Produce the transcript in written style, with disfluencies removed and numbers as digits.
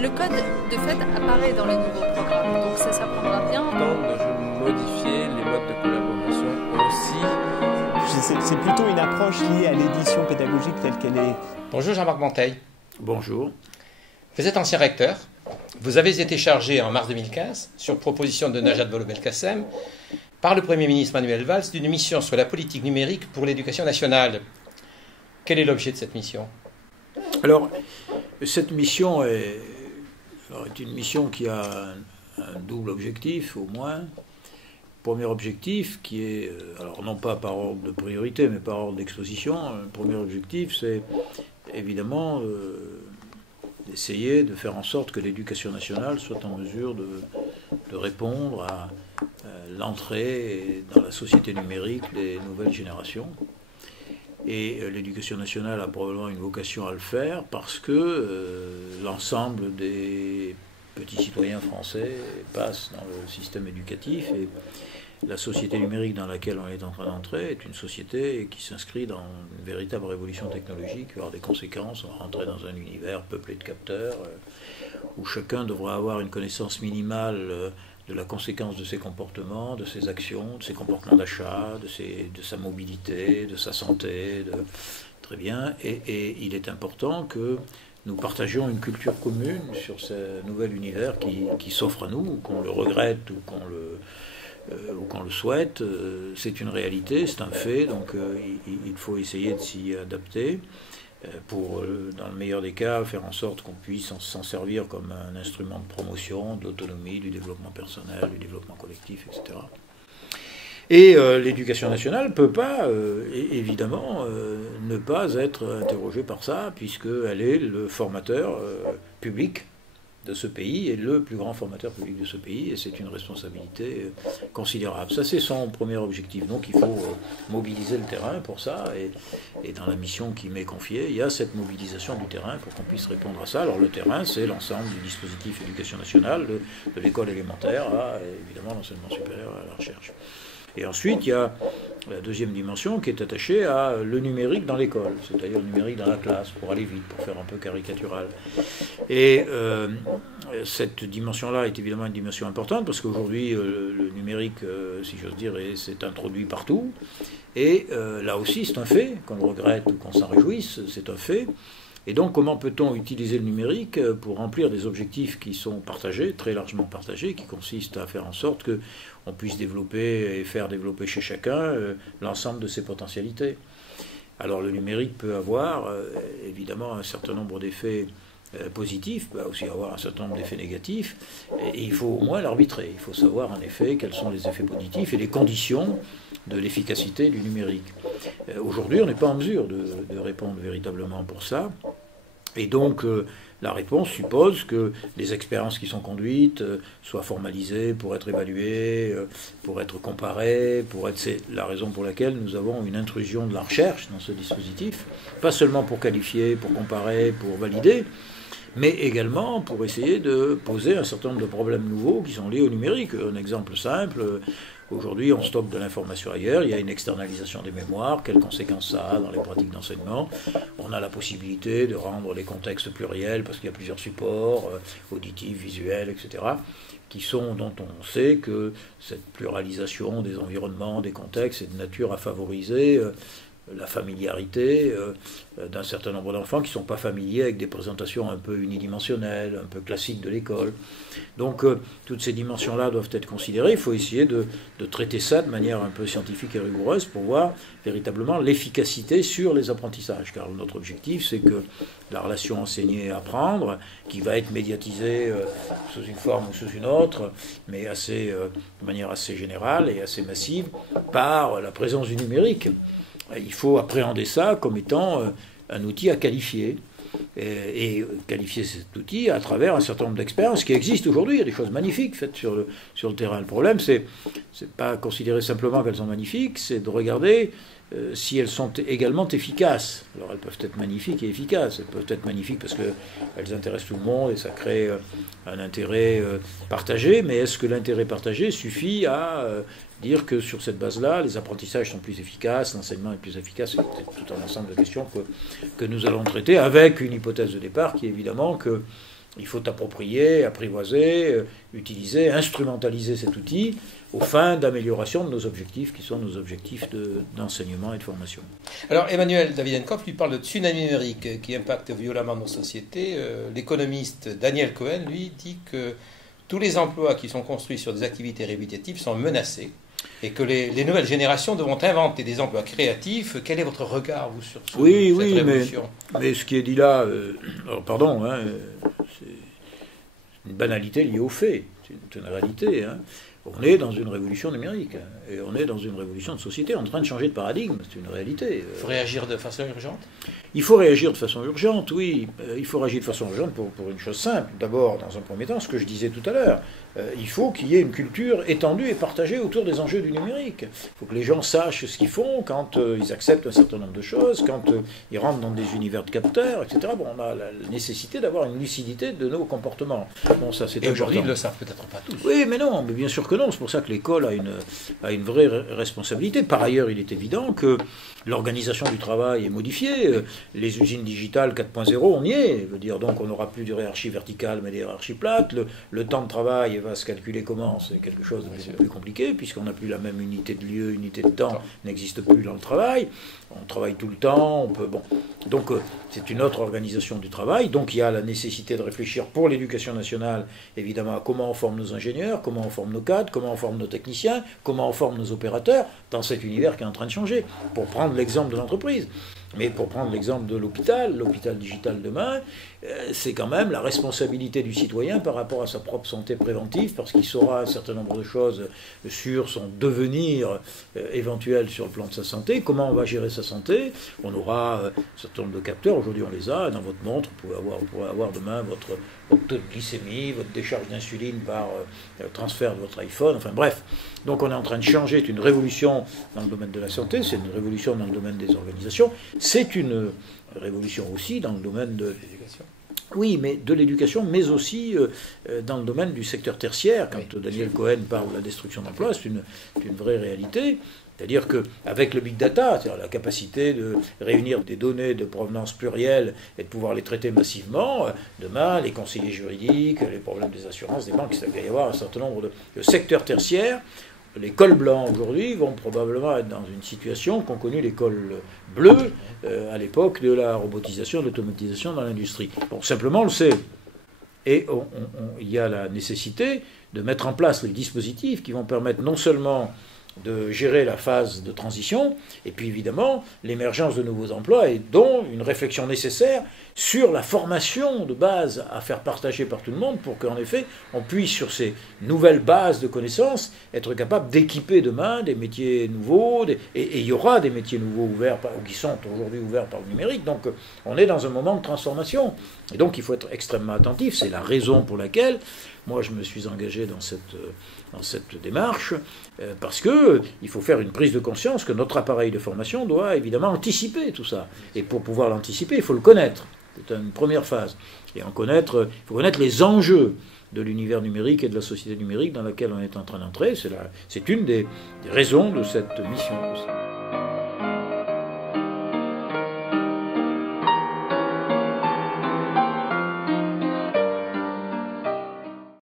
le code, de fait, apparaît dans les nouveaux programmes, donc ça s'apprendra bien. De modifier les modes de collaboration aussi. C'est plutôt une approche liée à l'édition pédagogique telle qu'elle est. Bonjour Jean-Marc Monteil. Bonjour. Vous êtes ancien recteur. Vous avez été chargé en mars 2015, sur proposition de Najat Vallaud-Belkacem, par le Premier ministre Manuel Valls, d'une mission sur la politique numérique pour l'éducation nationale. Quel est l'objet de cette mission? Alors, cette mission est une mission qui a un double objectif, au moins. Premier objectif qui est, alors non pas par ordre de priorité, mais par ordre d'exposition. Le premier objectif, c'est évidemment d'essayer de faire en sorte que l'éducation nationale soit en mesure de répondre à l'entrée dans la société numérique des nouvelles générations. Et l'éducation nationale a probablement une vocation à le faire parce que l'ensemble des petits citoyens français passent dans le système éducatif et la société numérique dans laquelle on est en train d'entrer est une société qui s'inscrit dans une véritable révolution technologique, qui va avoir des conséquences. On va rentrer dans un univers peuplé de capteurs où chacun devra avoir une connaissance minimale de la conséquence de ses comportements, de ses actions, de ses comportements d'achat, de sa mobilité, de sa santé. Très bien. Et il est important que nous partagions une culture commune sur ce nouvel univers qui s'offre à nous, qu'on le regrette ou qu'on le souhaite. C'est une réalité, c'est un fait, donc il faut essayer de s'y adapter pour, dans le meilleur des cas, faire en sorte qu'on puisse s'en servir comme un instrument de promotion, de l'autonomie, du développement personnel, du développement collectif, etc. Et l'éducation nationale ne peut pas, évidemment, ne pas être interrogée par ça, puisqu'elle est le formateur public de ce pays et le plus grand formateur public de ce pays, et c'est une responsabilité considérable. Ça, c'est son premier objectif. Donc il faut mobiliser le terrain pour ça, et dans la mission qui m'est confiée, il y a cette mobilisation du terrain pour qu'on puisse répondre à ça. Alors le terrain, c'est l'ensemble du dispositif éducation nationale, de l'école élémentaire à, évidemment, l'enseignement supérieur et à la recherche. Et ensuite, il y a la deuxième dimension qui est attachée à le numérique dans l'école, c'est-à-dire le numérique dans la classe, pour aller vite, pour faire un peu caricatural. Et cette dimension-là est évidemment une dimension importante, parce qu'aujourd'hui, le numérique, si j'ose dire, s'est introduit partout. Et là aussi, c'est un fait, qu'on le regrette ou qu'on s'en réjouisse, c'est un fait. Et donc, comment peut-on utiliser le numérique pour remplir des objectifs qui sont partagés, très largement partagés, qui consistent à faire en sorte qu'on puisse développer et faire développer chez chacun l'ensemble de ses potentialités. Alors, le numérique peut avoir, évidemment, un certain nombre d'effets positifs, peut aussi avoir un certain nombre d'effets négatifs, et il faut au moins l'arbitrer. Il faut savoir, en effet, quels sont les effets positifs et les conditions de l'efficacité du numérique. Aujourd'hui, on n'est pas en mesure de répondre véritablement pour ça. Et donc, la réponse suppose que les expériences qui sont conduites soient formalisées pour être évaluées, pour être comparées, c'est la raison pour laquelle nous avons une intrusion de la recherche dans ce dispositif, pas seulement pour qualifier, pour comparer, pour valider, mais également pour essayer de poser un certain nombre de problèmes nouveaux qui sont liés au numérique. Un exemple simple, aujourd'hui on stocke de l'information ailleurs, il y a une externalisation des mémoires, quelles conséquences ça a dans les pratiques d'enseignement. On a la possibilité de rendre les contextes pluriels parce qu'il y a plusieurs supports, auditifs, visuels, etc., dont on sait que cette pluralisation des environnements, des contextes est de nature à favoriser la familiarité d'un certain nombre d'enfants qui ne sont pas familiers avec des présentations un peu unidimensionnelles, un peu classiques de l'école. Donc toutes ces dimensions-là doivent être considérées. Il faut essayer de traiter ça de manière un peu scientifique et rigoureuse pour voir véritablement l'efficacité sur les apprentissages. Car notre objectif, c'est que la relation enseigner-apprendre, qui va être médiatisée sous une forme ou sous une autre, mais de manière assez générale et assez massive, par la présence du numérique. Il faut appréhender ça comme étant un outil à qualifier. Et qualifier cet outil à travers un certain nombre d'expériences qui existent aujourd'hui. Il y a des choses magnifiques faites sur le terrain. Le problème, c'est pas considérer simplement qu'elles sont magnifiques, c'est de regarder si elles sont également efficaces. Alors elles peuvent être magnifiques et efficaces. Elles peuvent être magnifiques parce qu'elles intéressent tout le monde et ça crée un intérêt partagé. Mais est-ce que l'intérêt partagé suffit à dire que sur cette base-là, les apprentissages sont plus efficaces, l'enseignement est plus efficace? C'est tout un ensemble de questions que nous allons traiter avec une hypothèse de départ qui est évidemment que Il faut approprier, apprivoiser, utiliser, instrumentaliser cet outil aux fins d'amélioration de nos objectifs, qui sont nos objectifs d'enseignement et de formation. Alors Emmanuel Davidenkoff lui parle de tsunami numérique qui impacte violemment nos sociétés. L'économiste Daniel Cohen, lui, dit que tous les emplois qui sont construits sur des activités répétitives sont menacés et que les nouvelles générations devront inventer des emplois créatifs. Quel est votre regard, vous, sur cette révolution ? Mais ce qui est dit là, alors pardon, c'est une banalité liée aux faits, c'est une réalité. On est dans une révolution numérique, et on est dans une révolution de société, on est en train de changer de paradigme, c'est une réalité. Il faut réagir de façon urgente ? Il faut réagir de façon urgente, oui. Il faut réagir de façon urgente pour une chose simple. D'abord, dans un premier temps, ce que je disais tout à l'heure, il faut qu'il y ait une culture étendue et partagée autour des enjeux du numérique. Il faut que les gens sachent ce qu'ils font quand ils acceptent un certain nombre de choses, quand ils rentrent dans des univers de capteurs, etc. Bon, on a la nécessité d'avoir une lucidité de nos comportements. Bon, ça, c'est et aujourd'hui, ils ne le savent peut-être pas tous. Oui, mais non, mais bien sûr que non. C'est pour ça que l'école a une vraie responsabilité. Par ailleurs, il est évident que l'organisation du travail est modifiée. Les usines digitales 4.0, on y est. Je veux dire, donc on n'aura plus de hiérarchie verticale, mais des hiérarchies plates. Le temps de travail va se calculer comment ? C'est quelque chose de plus compliqué, puisqu'on n'a plus la même unité de lieu, unité de temps n'existe plus dans le travail. On travaille tout le temps, on peut... Bon. Donc c'est une autre organisation du travail. Donc il y a la nécessité de réfléchir pour l'éducation nationale, évidemment, à comment on forme nos ingénieurs, comment on forme nos cadres, comment on forme nos techniciens, comment on forme nos opérateurs dans cet univers qui est en train de changer. Pour prendre l'exemple de l'entreprise. Mais pour prendre l'exemple de l'hôpital digital demain, c'est quand même la responsabilité du citoyen par rapport à sa propre santé préventive, parce qu'il saura un certain nombre de choses sur son devenir éventuel sur le plan de sa santé, comment on va gérer sa santé. On aura un certain nombre de capteurs, aujourd'hui on les a, dans votre montre, vous pourrez avoir demain votre taux de glycémie, votre décharge d'insuline par transfert de votre iPhone, enfin bref. Donc on est en train de changer, c'est une révolution dans le domaine de la santé, c'est une révolution dans le domaine des organisations, c'est une révolution aussi dans le domaine de l'éducation. Oui, mais de l'éducation, mais aussi dans le domaine du secteur tertiaire. Quand Daniel Cohen parle de la destruction d'emplois, c'est une vraie réalité. C'est-à-dire qu'avec le big data, c'est-à-dire la capacité de réunir des données de provenance plurielle et de pouvoir les traiter massivement, demain, les conseillers juridiques, les problèmes des assurances, des banques, il va y avoir un certain nombre de secteurs tertiaires. Les cols blancs aujourd'hui vont probablement être dans une situation qu'ont connue les cols bleus à l'époque de la robotisation, de l'automatisation dans l'industrie. Bon, simplement on le sait. Et il y a la nécessité de mettre en place les dispositifs qui vont permettre non seulement de gérer la phase de transition, et puis évidemment l'émergence de nouveaux emplois, et dont une réflexion nécessaire sur la formation de base à faire partager par tout le monde, pour qu'en effet on puisse, sur ces nouvelles bases de connaissances, être capable d'équiper demain des métiers nouveaux, et il y aura des métiers nouveaux ouverts, ou qui sont aujourd'hui ouverts par le numérique, donc on est dans un moment de transformation, et donc il faut être extrêmement attentif. C'est la raison pour laquelle moi je me suis engagé dans cette démarche, parce qu'il faut faire une prise de conscience que notre appareil de formation doit évidemment anticiper tout ça. Et pour pouvoir l'anticiper, il faut le connaître. C'est une première phase. Et il faut connaître les enjeux de l'univers numérique et de la société numérique dans laquelle on est en train d'entrer. C'est une des raisons de cette mission aussi.